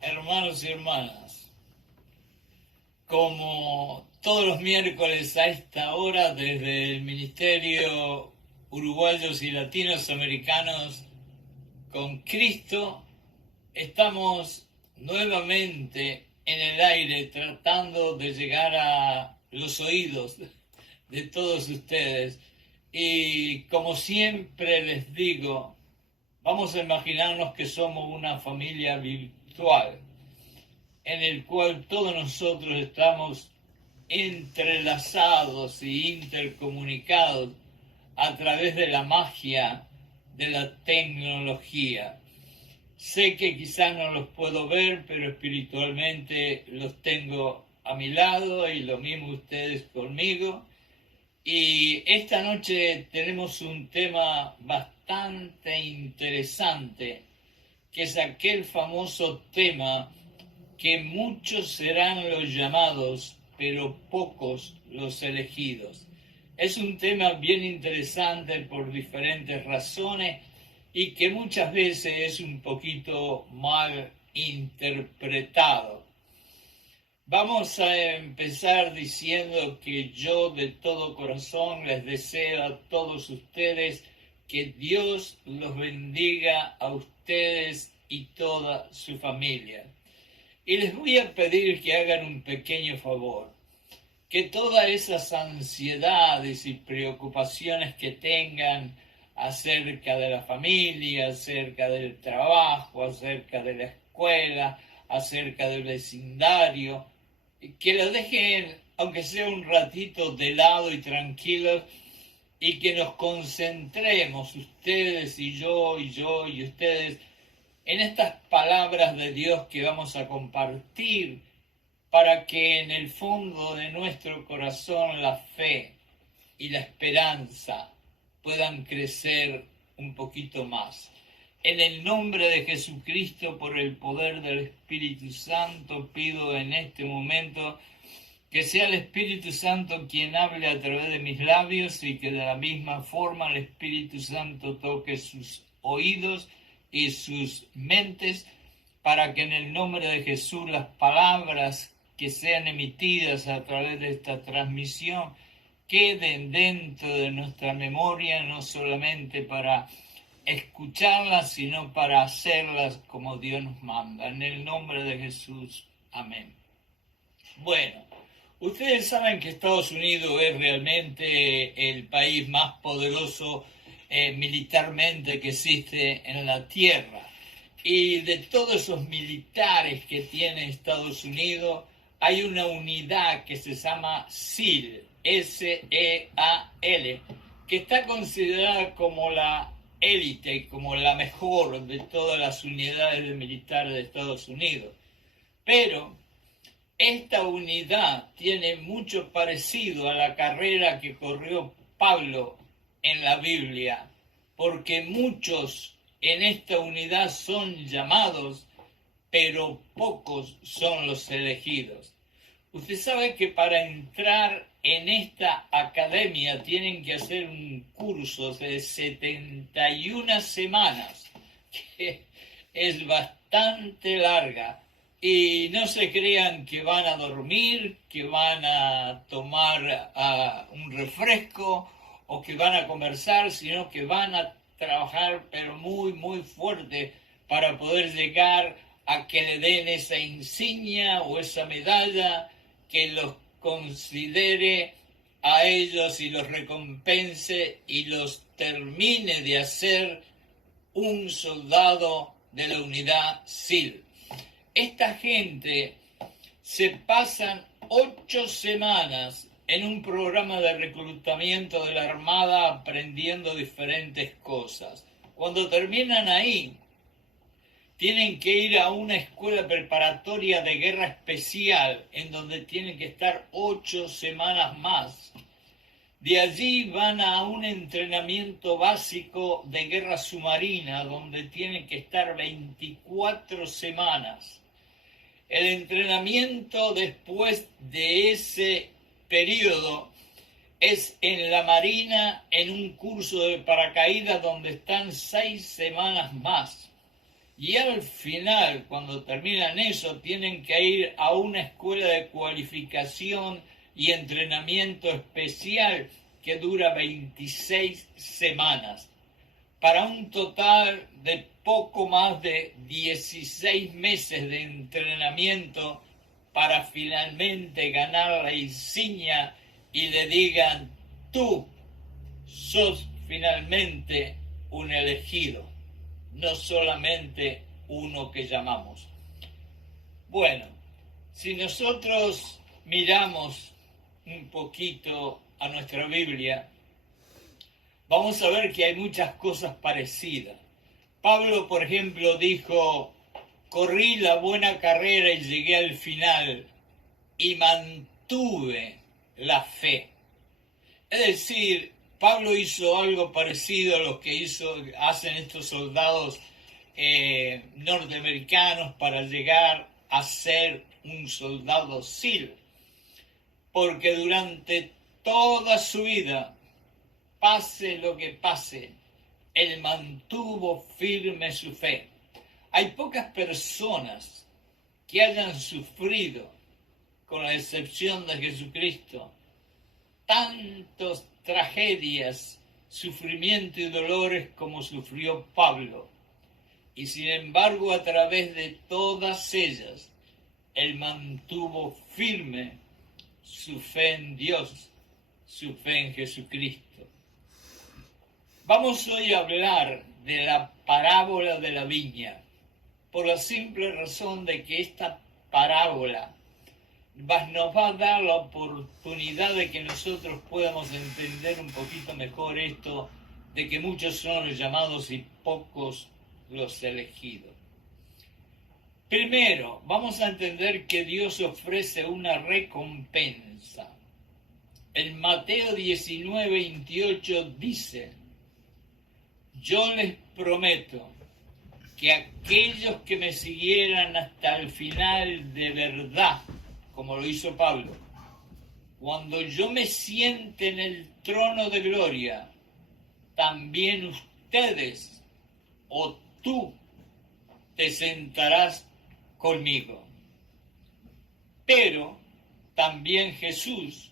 Hermanos y hermanas, como todos los miércoles a esta hora desde el Ministerio Uruguayos y Latinoamericanos con Cristo, estamos nuevamente en el aire tratando de llegar a los oídos de todos ustedes. Y como siempre les digo, vamos a imaginarnos que somos una familia virtual en el cual todos nosotros estamos entrelazados y intercomunicados a través de la magia de la tecnología. Sé que quizás no los puedo ver, pero espiritualmente los tengo a mi lado y lo mismo ustedes conmigo. Y esta noche tenemos un tema bastante interesante, que es aquel famoso tema que muchos serán los llamados, pero pocos los elegidos. Es un tema bien interesante por diferentes razones y que muchas veces es un poquito mal interpretado. Vamos a empezar diciendo que yo de todo corazón les deseo a todos ustedes que Dios los bendiga a ustedes y toda su familia. Y les voy a pedir que hagan un pequeño favor, que todas esas ansiedades y preocupaciones que tengan acerca de la familia, acerca del trabajo, acerca de la escuela, acerca del vecindario, que lo dejen, aunque sea un ratito, de lado y tranquilos, y que nos concentremos, ustedes y yo y ustedes, en estas palabras de Dios que vamos a compartir, para que en el fondo de nuestro corazón la fe y la esperanza puedan crecer un poquito más. En el nombre de Jesucristo, por el poder del Espíritu Santo, pido en este momento que sea el Espíritu Santo quien hable a través de mis labios y que de la misma forma el Espíritu Santo toque sus oídos y sus mentes, para que en el nombre de Jesús las palabras que sean emitidas a través de esta transmisión queden dentro de nuestra memoria, no solamente para escucharlas, sino para hacerlas como Dios nos manda. En el nombre de Jesús. Amén. Bueno, ustedes saben que Estados Unidos es realmente el país más poderoso militarmente que existe en la Tierra. Y de todos esos militares que tiene Estados Unidos, hay una unidad que se llama SEAL, S-E-A-L, que está considerada como la élite, como la mejor de todas las unidades militares de Estados Unidos. Pero esta unidad tiene mucho parecido a la carrera que corrió Pablo en la Biblia, porque muchos en esta unidad son llamados, pero pocos son los elegidos. Usted sabe que para entrar en esta academia tienen que hacer un curso de 71 semanas, que es bastante larga. Y no se crean que van a dormir, que van a tomar un refresco o que van a conversar, sino que van a trabajar pero muy, muy fuerte para poder llegar a que le den esa insignia o esa medalla que los considere a ellos y los recompense y los termine de hacer un soldado de la unidad SEAL. Esta gente se pasan 8 semanas en un programa de reclutamiento de la Armada aprendiendo diferentes cosas. Cuando terminan ahí, tienen que ir a una escuela preparatoria de guerra especial en donde tienen que estar 8 semanas más. De allí van a un entrenamiento básico de guerra submarina donde tienen que estar 24 semanas. El entrenamiento después de ese periodo es en la Marina, en un curso de paracaídas donde están 6 semanas más. Y al final, cuando terminan eso, tienen que ir a una escuela de cualificación y entrenamiento especial que dura 26 semanas, para un total de poco más de 16 meses de entrenamiento para finalmente ganar la insignia y le digan: tú sos finalmente un elegido, no solamente uno que llamamos. Bueno, si nosotros miramos un poquito a nuestra Biblia, vamos a ver que hay muchas cosas parecidas. Pablo, por ejemplo, dijo: corrí la buena carrera y llegué al final y mantuve la fe. Es decir, Pablo hizo algo parecido a lo que hacen estos soldados norteamericanos para llegar a ser un soldado SEAL, porque durante toda su vida, pase lo que pase, él mantuvo firme su fe. Hay pocas personas que hayan sufrido, con la excepción de Jesucristo, tantas tragedias, sufrimiento y dolores como sufrió Pablo. Y sin embargo, a través de todas ellas, él mantuvo firme su fe en Dios, su fe en Jesucristo. Vamos hoy a hablar de la parábola de la viña, por la simple razón de que esta parábola nos va a dar la oportunidad de que nosotros podamos entender un poquito mejor esto de que muchos son los llamados y pocos los elegidos. Primero, vamos a entender que Dios ofrece una recompensa. En Mateo 19:28 dice: yo les prometo que aquellos que me siguieran hasta el final de verdad, como lo hizo Pablo, cuando yo me siente en el trono de gloria, también ustedes o tú te sentarás conmigo. Pero también Jesús,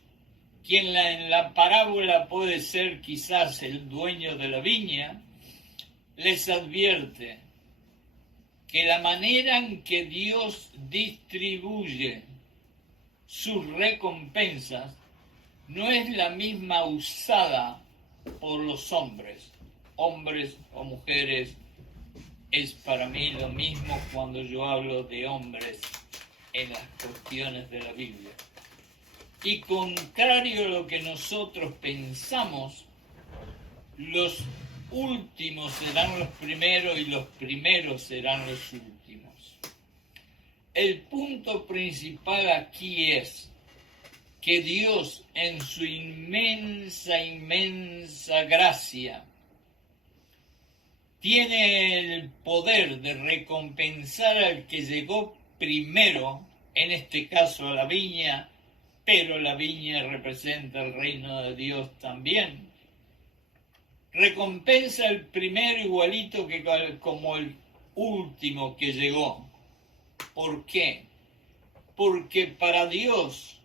quien en la parábola puede ser quizás el dueño de la viña, les advierte que la manera en que Dios distribuye sus recompensas no es la misma usada por los hombres o mujeres. Es para mí lo mismo cuando yo hablo de hombres en las cuestiones de la Biblia. Y contrario a lo que nosotros pensamos, los últimos serán los primeros y los primeros serán los últimos. El punto principal aquí es que Dios, en su inmensa gracia, tiene el poder de recompensar al que llegó primero, en este caso a la viña, pero la viña representa el reino de Dios también. Recompensa al primero igualito que como el último que llegó. ¿Por qué? Porque para Dios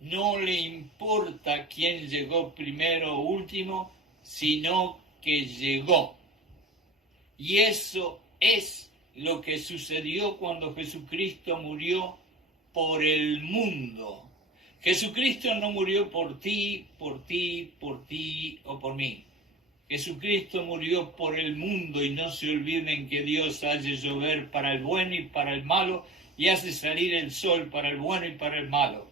no le importa quién llegó primero o último, sino que llegó. Y eso es lo que sucedió cuando Jesucristo murió por el mundo. Jesucristo no murió por ti o por mí. Jesucristo murió por el mundo, y no se olviden que Dios hace llover para el bueno y para el malo, y hace salir el sol para el bueno y para el malo.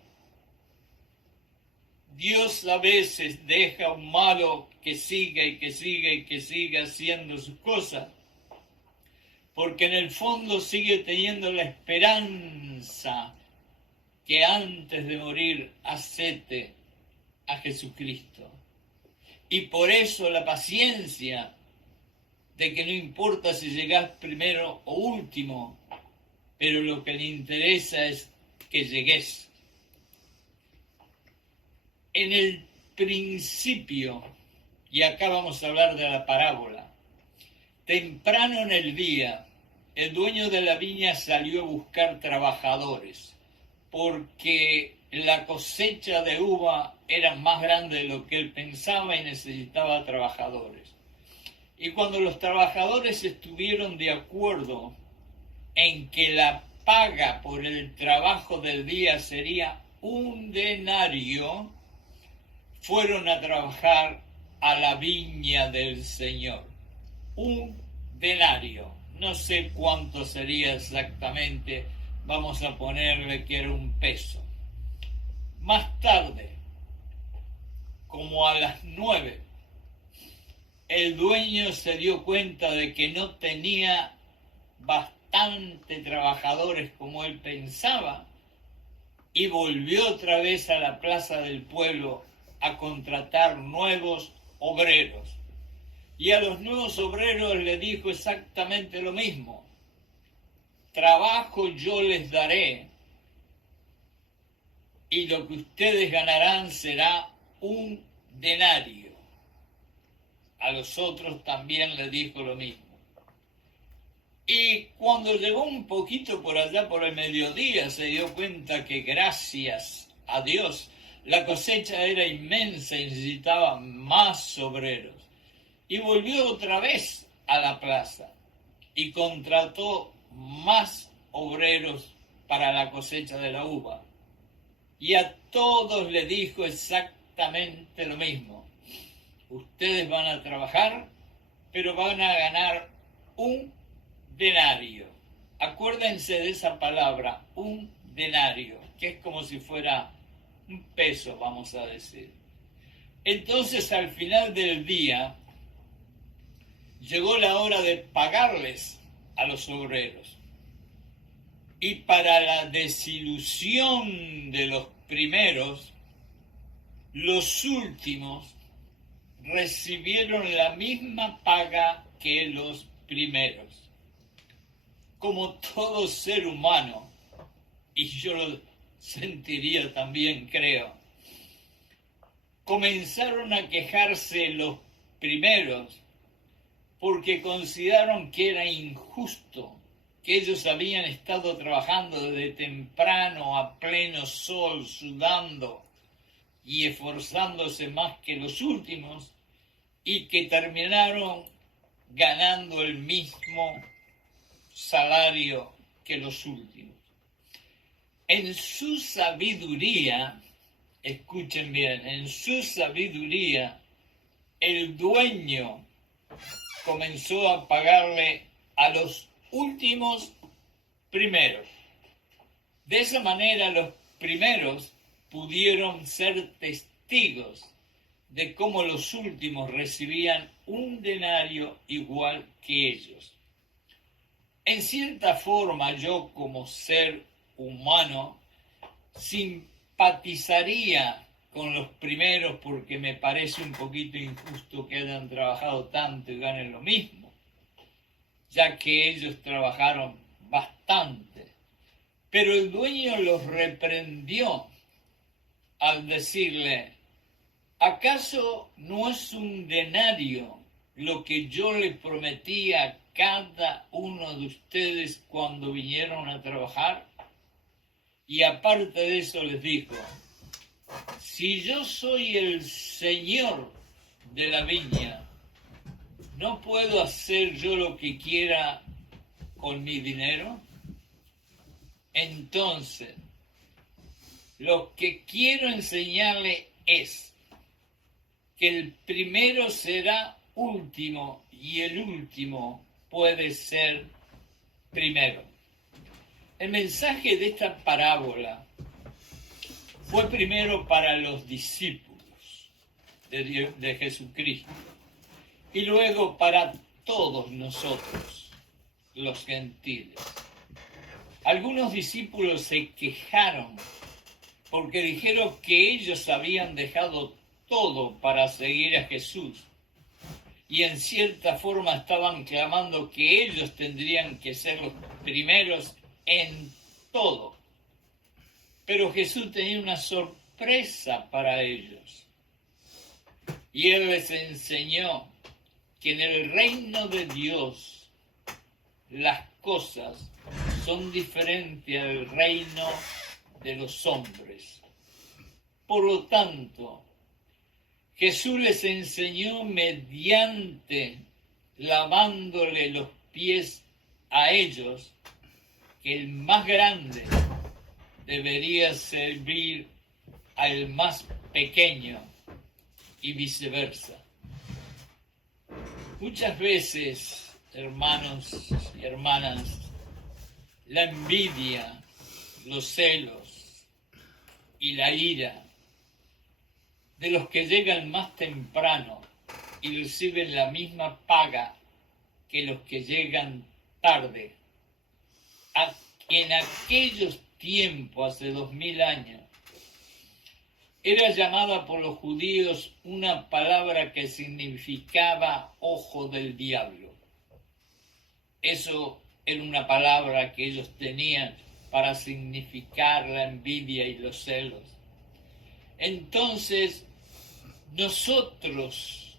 Dios a veces deja a un malo que siga y que siga y que siga haciendo sus cosas, porque en el fondo sigue teniendo la esperanza que antes de morir acepte a Jesucristo. Y por eso la paciencia de que no importa si llegás primero o último, pero lo que le interesa es que llegues. En el principio, y acá vamos a hablar de la parábola, temprano en el día, el dueño de la viña salió a buscar trabajadores, porque la cosecha de uva era más grande de lo que él pensaba y necesitaba trabajadores. Y cuando los trabajadores estuvieron de acuerdo en que la paga por el trabajo del día sería 1 denario, fueron a trabajar a la viña del Señor. 1 denario. No sé cuánto sería exactamente, vamos a ponerle que era 1 peso. Más tarde, como a las 9, el dueño se dio cuenta de que no tenía bastante trabajadores como él pensaba y volvió otra vez a la plaza del pueblo a contratar nuevos obreros. Y a los nuevos obreros le dijo exactamente lo mismo: trabajo yo les daré y lo que ustedes ganarán será 1 denario. A los otros también les dijo lo mismo. Y cuando llegó un poquito por allá por el mediodía, se dio cuenta que gracias a Dios la cosecha era inmensa y necesitaba más obreros. Y volvió otra vez a la plaza y contrató más obreros para la cosecha de la uva. Y a todos le dijo exactamente lo mismo: ustedes van a trabajar, pero van a ganar 1 denario. Acuérdense de esa palabra, 1 denario, que es como si fuera 1 peso, vamos a decir. Entonces, al final del día, llegó la hora de pagarles a los obreros. Y para la desilusión de los primeros, los últimos recibieron la misma paga que los primeros. Como todo ser humano, y yo lo sentiría también, creo, comenzaron a quejarse los primeros porque consideraron que era injusto, que ellos habían estado trabajando desde temprano a pleno sol, sudando y esforzándose más que los últimos, y que terminaron ganando el mismo salario que los últimos. En su sabiduría, escuchen bien, en su sabiduría, el dueño comenzó a pagarle a los últimos primeros. De esa manera los primeros pudieron ser testigos de cómo los últimos recibían 1 denario igual que ellos. En cierta forma, yo como ser humano simpatizaría con los primeros porque me parece un poquito injusto que hayan trabajado tanto y ganen lo mismo, ya que ellos trabajaron bastante. Pero el dueño los reprendió al decirle: ¿acaso no es 1 denario lo que yo les prometí a cada uno de ustedes cuando vinieron a trabajar? Y aparte de eso les dijo: si yo soy el Señor de la viña, ¿no puedo hacer yo lo que quiera con mi dinero? Entonces, lo que quiero enseñarle es que el primero será último y el último puede ser primero. El mensaje de esta parábola fue primero para los discípulos de Jesucristo y luego para todos nosotros, los gentiles. Algunos discípulos se quejaron porque dijeron que ellos habían dejado todo para seguir a Jesús y en cierta forma estaban clamando que ellos tendrían que ser los primeros en todo. Pero Jesús tenía una sorpresa para ellos y Él les enseñó que en el reino de Dios las cosas son diferentes al reino de los hombres. Por lo tanto, Jesús les enseñó mediante lavándole los pies a ellos que el más grande debería servir al más pequeño y viceversa. Muchas veces, hermanos y hermanas, la envidia, los celos y la ira de los que llegan más temprano y reciben la misma paga que los que llegan tarde. En aquellos tiempos, hace 2000 años, era llamada por los judíos una palabra que significaba ojo del diablo. Eso era una palabra que ellos tenían para significar la envidia y los celos. Entonces, nosotros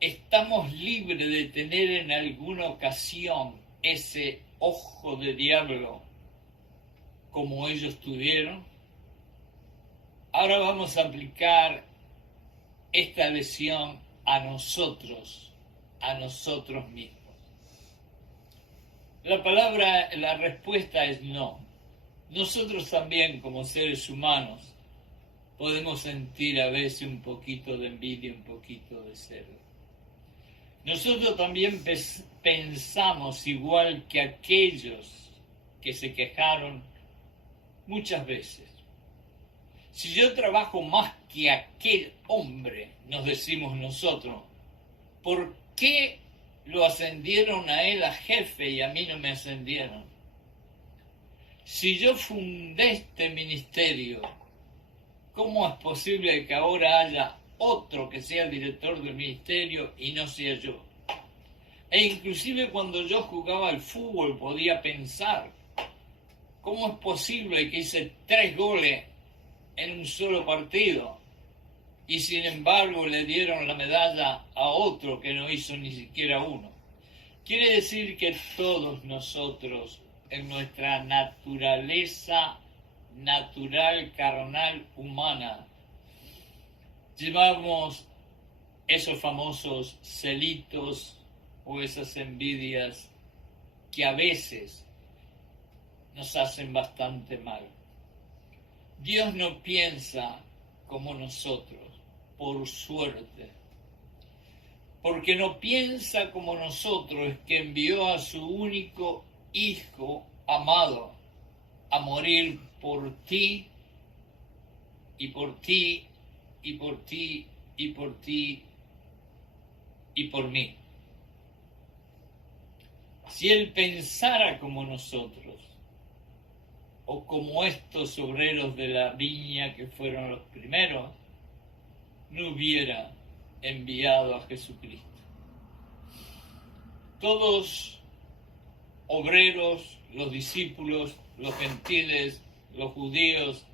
estamos libres de tener en alguna ocasión ese ojo de diablo como ellos tuvieron. Ahora vamos a aplicar esta lección a nosotros mismos. La respuesta es no. Nosotros también, como seres humanos, podemos sentir a veces un poquito de envidia, un poquito de celo. Nosotros también pensamos igual que aquellos que se quejaron muchas veces. Si yo trabajo más que aquel hombre, nos decimos nosotros, ¿por qué lo ascendieron a él a jefe y a mí no me ascendieron? Si yo fundé este ministerio, ¿cómo es posible que ahora haya otro que sea el director del ministerio y no sea yo? E inclusive cuando yo jugaba al fútbol podía pensar, ¿cómo es posible que hice 3 goles en un solo partido y sin embargo le dieron la medalla a otro que no hizo ni siquiera uno? Quiere decir que todos nosotros, en nuestra naturaleza natural, carnal, humana, llevamos esos famosos celitos o esas envidias que a veces nos hacen bastante mal. Dios no piensa como nosotros, por suerte. Porque no piensa como nosotros, es que envió a su único Hijo amado a morir por ti, y por ti, y por ti, y por ti, y por mí. Si Él pensara como nosotros, o como estos obreros de la viña que fueron los primeros, no hubiera enviado a Jesucristo. Todos obreros, los discípulos, los gentiles, los judíos,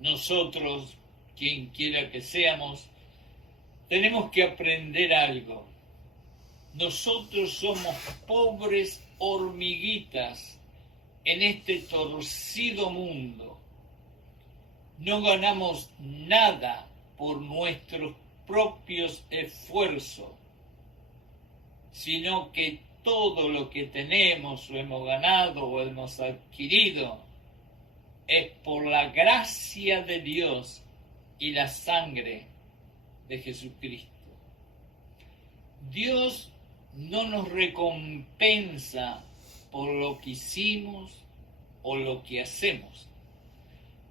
nosotros, quien quiera que seamos, tenemos que aprender algo. Nosotros somos pobres hormiguitas en este torcido mundo. No ganamos nada por nuestros propios esfuerzos, sino que todo lo que tenemos o hemos ganado o hemos adquirido es por la gracia de Dios y la sangre de Jesucristo. Dios no nos recompensa por lo que hicimos o lo que hacemos.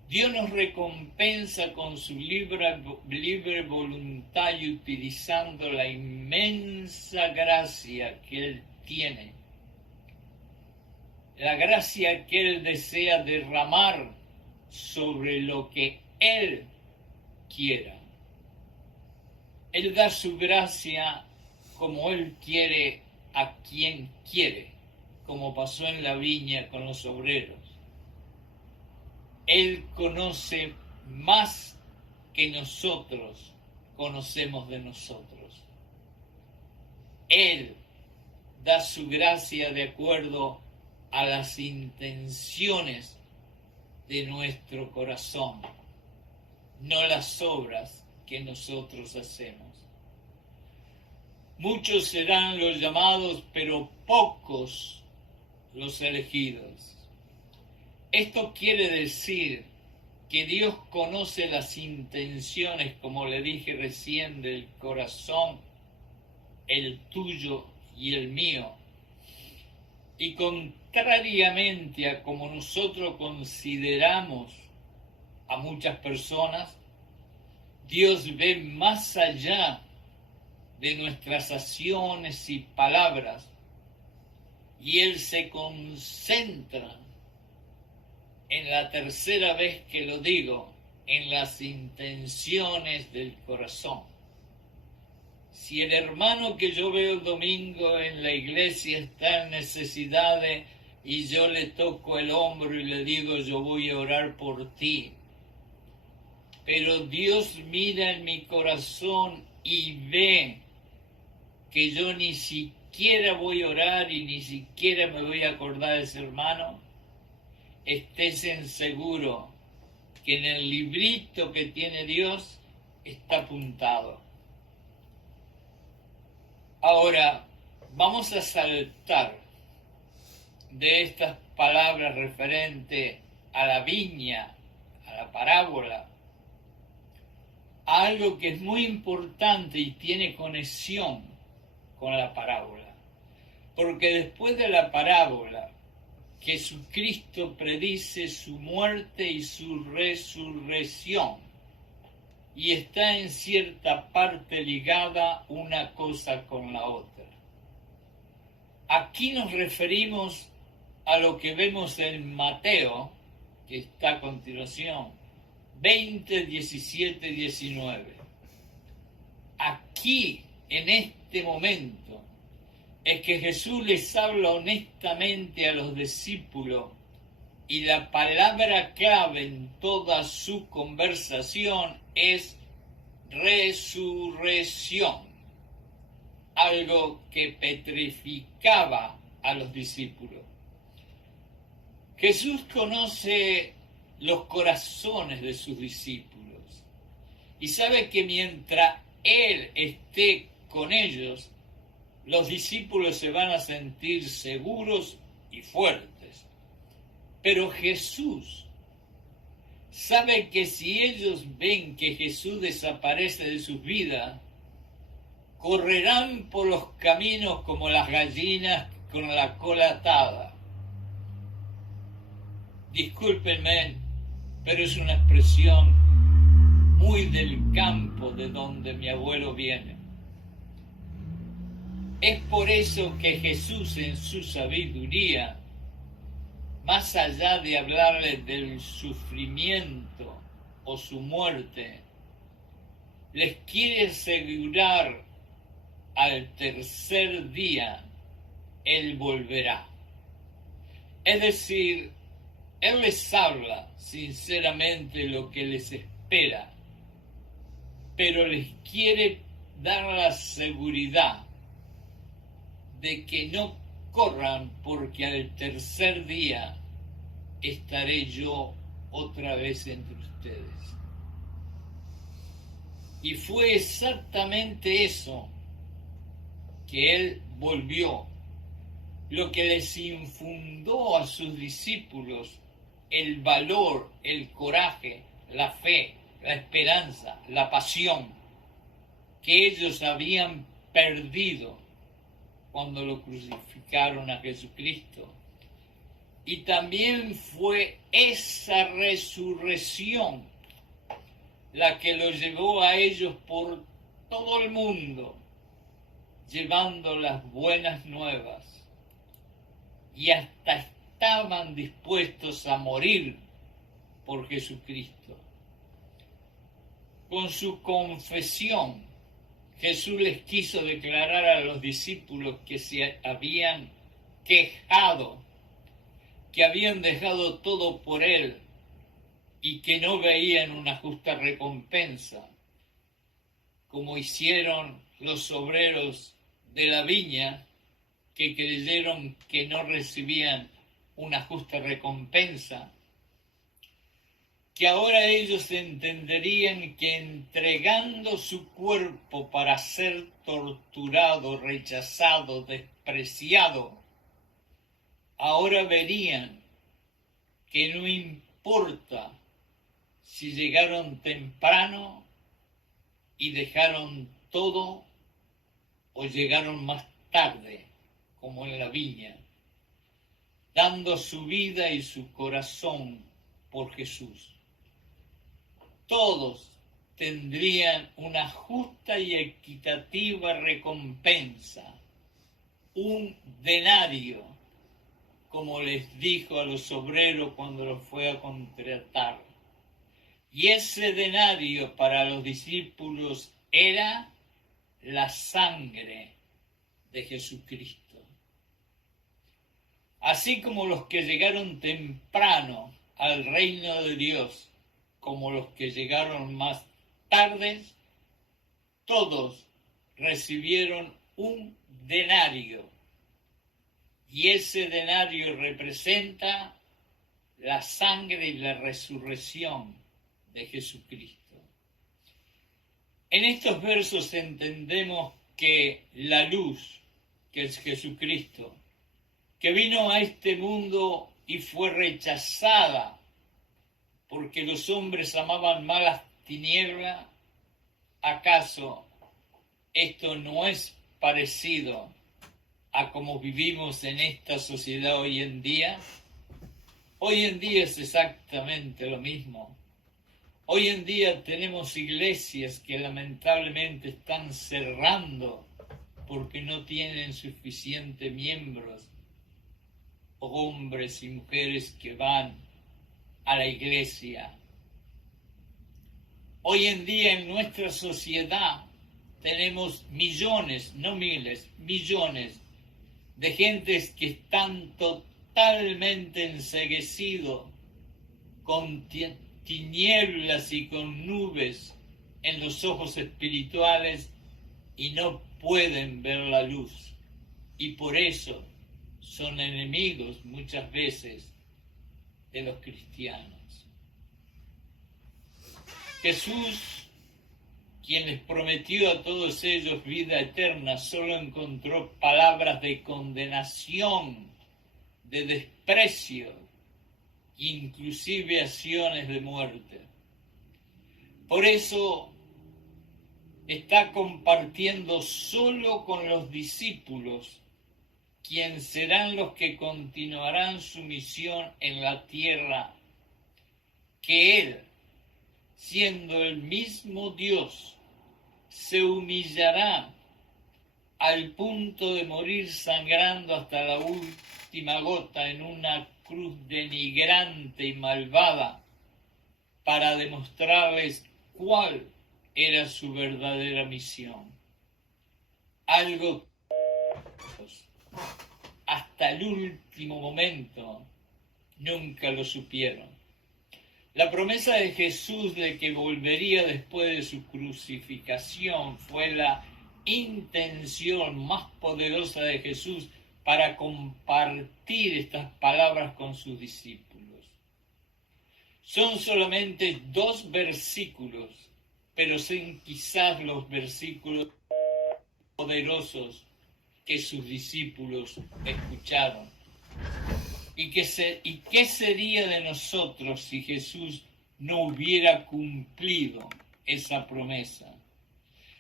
Dios nos recompensa con su libre voluntad y utilizando la inmensa gracia que Él tiene. La gracia que Él desea derramar sobre lo que Él quiera. Él da su gracia como Él quiere a quien quiere, como pasó en la viña con los obreros. Él conoce más que nosotros conocemos de nosotros. Él da su gracia de acuerdo a las intenciones de nuestro corazón, no las obras que nosotros hacemos. Muchos serán los llamados, pero pocos los elegidos. Esto quiere decir que Dios conoce las intenciones, como le dije recién, del corazón, el tuyo y el mío. Y contrariamente a como nosotros consideramos a muchas personas, Dios ve más allá de nuestras acciones y palabras, y Él se concentra, en la tercera vez que lo digo, en las intenciones del corazón. Si el hermano que yo veo el domingo en la iglesia está en necesidades y yo le toco el hombro y le digo, yo voy a orar por ti, pero Dios mira en mi corazón y ve que yo ni siquiera voy a orar y ni siquiera me voy a acordar de ese hermano, estés en seguro que en el librito que tiene Dios está apuntado. Ahora, vamos a saltar de estas palabras referentes a la viña, a la parábola, a algo que es muy importante y tiene conexión con la parábola. Porque después de la parábola, Jesucristo predice su muerte y su resurrección, y está en cierta parte ligada una cosa con la otra. Aquí nos referimos a lo que vemos en Mateo, que está a continuación, 20, 17, 19. Aquí, en este momento, es que Jesús les habla honestamente a los discípulos, y la palabra clave en toda su conversación es resurrección, algo que petrificaba a los discípulos. Jesús conoce los corazones de sus discípulos y sabe que mientras Él esté con ellos, los discípulos se van a sentir seguros y fuertes. Pero Jesús sabe que si ellos ven que Jesús desaparece de sus vidas, correrán por los caminos como las gallinas con la cola atada. Discúlpenme, pero es una expresión muy del campo de donde mi abuelo viene. Es por eso que Jesús, en su sabiduría, más allá de hablarles del sufrimiento o su muerte, les quiere asegurar al tercer día Él volverá. Es decir, Él les habla sinceramente lo que les espera, pero les quiere dar la seguridad de que no corran, porque al tercer día estaré yo otra vez entre ustedes. Y fue exactamente eso que Él volvió, lo que les infundó a sus discípulos el valor, el coraje, la fe, la esperanza, la pasión que ellos habían perdido cuando lo crucificaron a Jesucristo. Y también fue esa resurrección la que los llevó a ellos por todo el mundo, llevando las buenas nuevas. Y hasta estaban dispuestos a morir por Jesucristo. Con su confesión, Jesús les quiso declarar a los discípulos que se habían quejado, que habían dejado todo por Él y que no veían una justa recompensa, como hicieron los obreros de la viña que creyeron que no recibían una justa recompensa, que ahora ellos entenderían que entregando su cuerpo para ser torturado, rechazado, despreciado, ahora verían que no importa si llegaron temprano y dejaron todo o llegaron más tarde, como en la viña, dando su vida y su corazón por Jesús. Todos tendrían una justa y equitativa recompensa, un denario, como les dijo a los obreros cuando los fue a contratar. Y ese denario para los discípulos era la sangre de Jesucristo. Así como los que llegaron temprano al reino de Dios, como los que llegaron más tarde, todos recibieron un denario. Y ese denario representa la sangre y la resurrección de Jesucristo. En estos versos entendemos que la luz, que es Jesucristo, que vino a este mundo y fue rechazada porque los hombres amaban más las tinieblas, ¿acaso esto no es parecido a cómo vivimos en esta sociedad hoy en día? Hoy en día es exactamente lo mismo. Hoy en día tenemos iglesias que lamentablemente están cerrando porque no tienen suficientes miembros, hombres y mujeres que van a la iglesia. Hoy en día en nuestra sociedad tenemos millones, no miles, millones de gentes que están totalmente enceguecidos con tinieblas y con nubes en los ojos espirituales y no pueden ver la luz. Y por eso son enemigos muchas veces de los cristianos. Jesús, quien les prometió a todos ellos vida eterna, solo encontró palabras de condenación, de desprecio, inclusive acciones de muerte. Por eso está compartiendo solo con los discípulos, quienes serán los que continuarán su misión en la tierra, que Él, siendo el mismo Dios, se humillará al punto de morir sangrando hasta la última gota en una cruz denigrante y malvada para demostrarles cuál era su verdadera misión. Algo que hasta el último momento nunca lo supieron. La promesa de Jesús de que volvería después de su crucifixión fue la intención más poderosa de Jesús para compartir estas palabras con sus discípulos. Son solamente 2 versículos, pero son quizás los versículos poderosos que sus discípulos escucharon. ¿Y qué sería de nosotros si Jesús no hubiera cumplido esa promesa?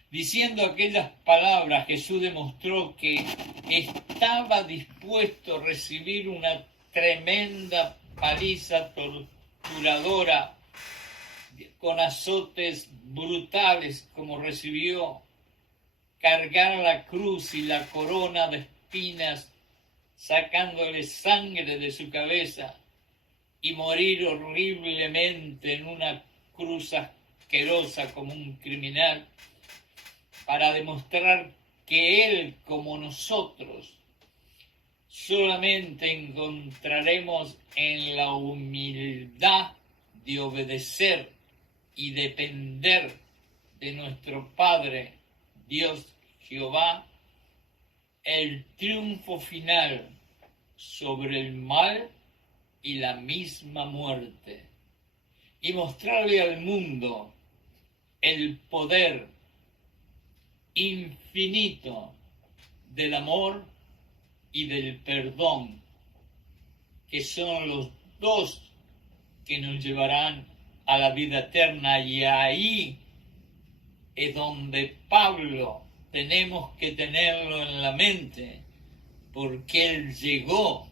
Diciendo aquellas palabras, Jesús demostró que estaba dispuesto a recibir una tremenda paliza torturadora con azotes brutales como recibió, cargar la cruz y la corona de espinas, sacándole sangre de su cabeza y morir horriblemente en una cruz asquerosa como un criminal, para demostrar que Él, como nosotros, solamente encontraremos en la humildad de obedecer y depender de nuestro Padre, Dios Jehová, el triunfo final sobre el mal y la misma muerte, y mostrarle al mundo el poder infinito del amor y del perdón, que son los dos que nos llevarán a la vida eterna. Y ahí es donde Pablo tenemos que tenerlo en la mente, porque él llegó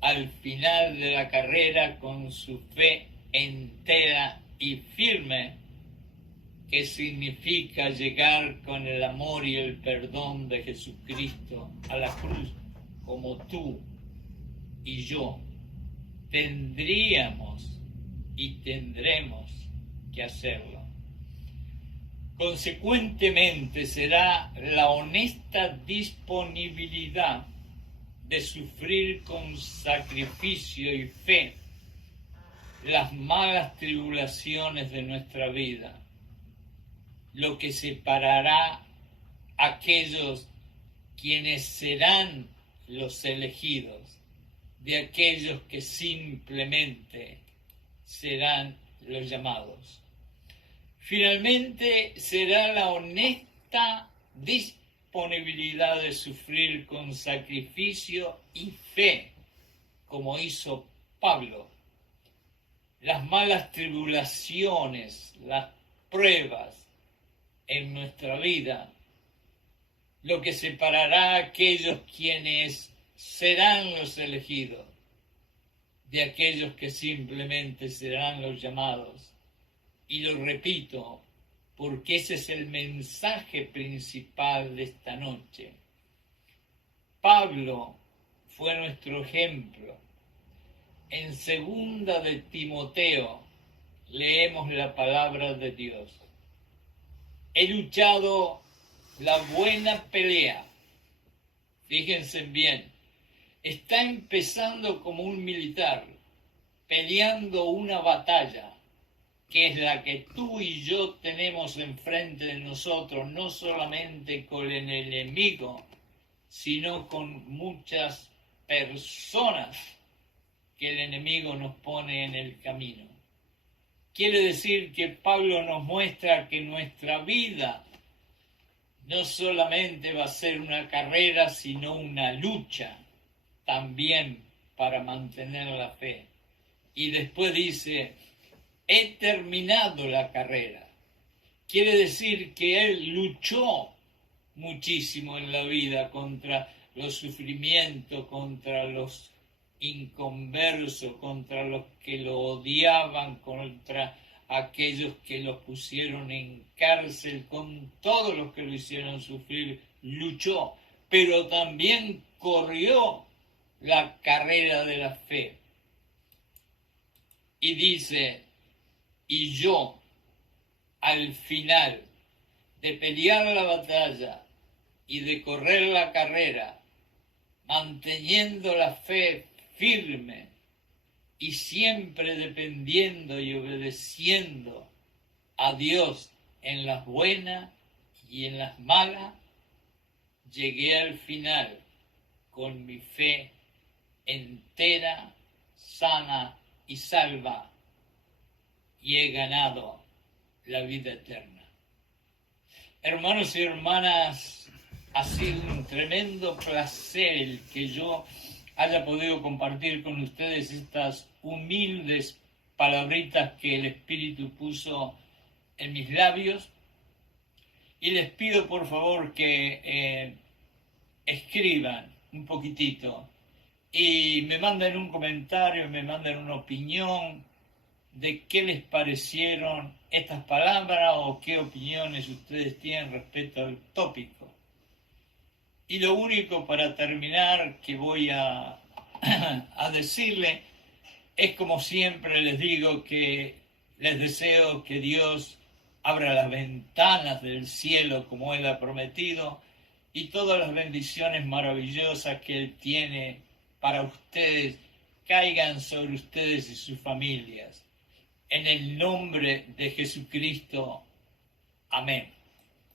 al final de la carrera con su fe entera y firme, que significa llegar con el amor y el perdón de Jesucristo a la cruz, como tú y yo tendríamos y tendremos que hacerlo. Consecuentemente, será la honesta disponibilidad de sufrir con sacrificio y fe las malas tribulaciones de nuestra vida lo que separará a aquellos quienes serán los elegidos de aquellos que simplemente serán los llamados. Finalmente, será la honesta disponibilidad de sufrir con sacrificio y fe, como hizo Pablo, las malas tribulaciones, las pruebas en nuestra vida, lo que separará a aquellos quienes serán los elegidos de aquellos que simplemente serán los llamados. Y lo repito, porque ese es el mensaje principal de esta noche. Pablo fue nuestro ejemplo. En 2 de Timoteo leemos la palabra de Dios. He luchado la buena pelea. Fíjense bien, está empezando como un militar, peleando una batalla, que es la que tú y yo tenemos enfrente de nosotros, no solamente con el enemigo, sino con muchas personas que el enemigo nos pone en el camino. Quiere decir que Pablo nos muestra que nuestra vida no solamente va a ser una carrera, sino una lucha también para mantener la fe. Y después dice, he terminado la carrera. Quiere decir que él luchó muchísimo en la vida contra los sufrimientos, contra los inconversos, contra los que lo odiaban, contra aquellos que los pusieron en cárcel, con todos los que lo hicieron sufrir, luchó, pero también corrió la carrera de la fe. Y dice, y yo, al final de pelear la batalla y de correr la carrera, manteniendo la fe firme y siempre dependiendo y obedeciendo a Dios en las buenas y en las malas, llegué al final con mi fe entera, sana y salva, y he ganado la vida eterna. Hermanos y hermanas, ha sido un tremendo placer el que yo haya podido compartir con ustedes estas humildes palabritas que el Espíritu puso en mis labios. Y les pido por favor que escriban un poquitito y me manden un comentario, me manden una opinión de qué les parecieron estas palabras o qué opiniones ustedes tienen respecto al tópico. Y lo único para terminar que voy a decirle es, como siempre les digo, que les deseo que Dios abra las ventanas del cielo como Él ha prometido y todas las bendiciones maravillosas que Él tiene para ustedes caigan sobre ustedes y sus familias. En el nombre de Jesucristo. Amén.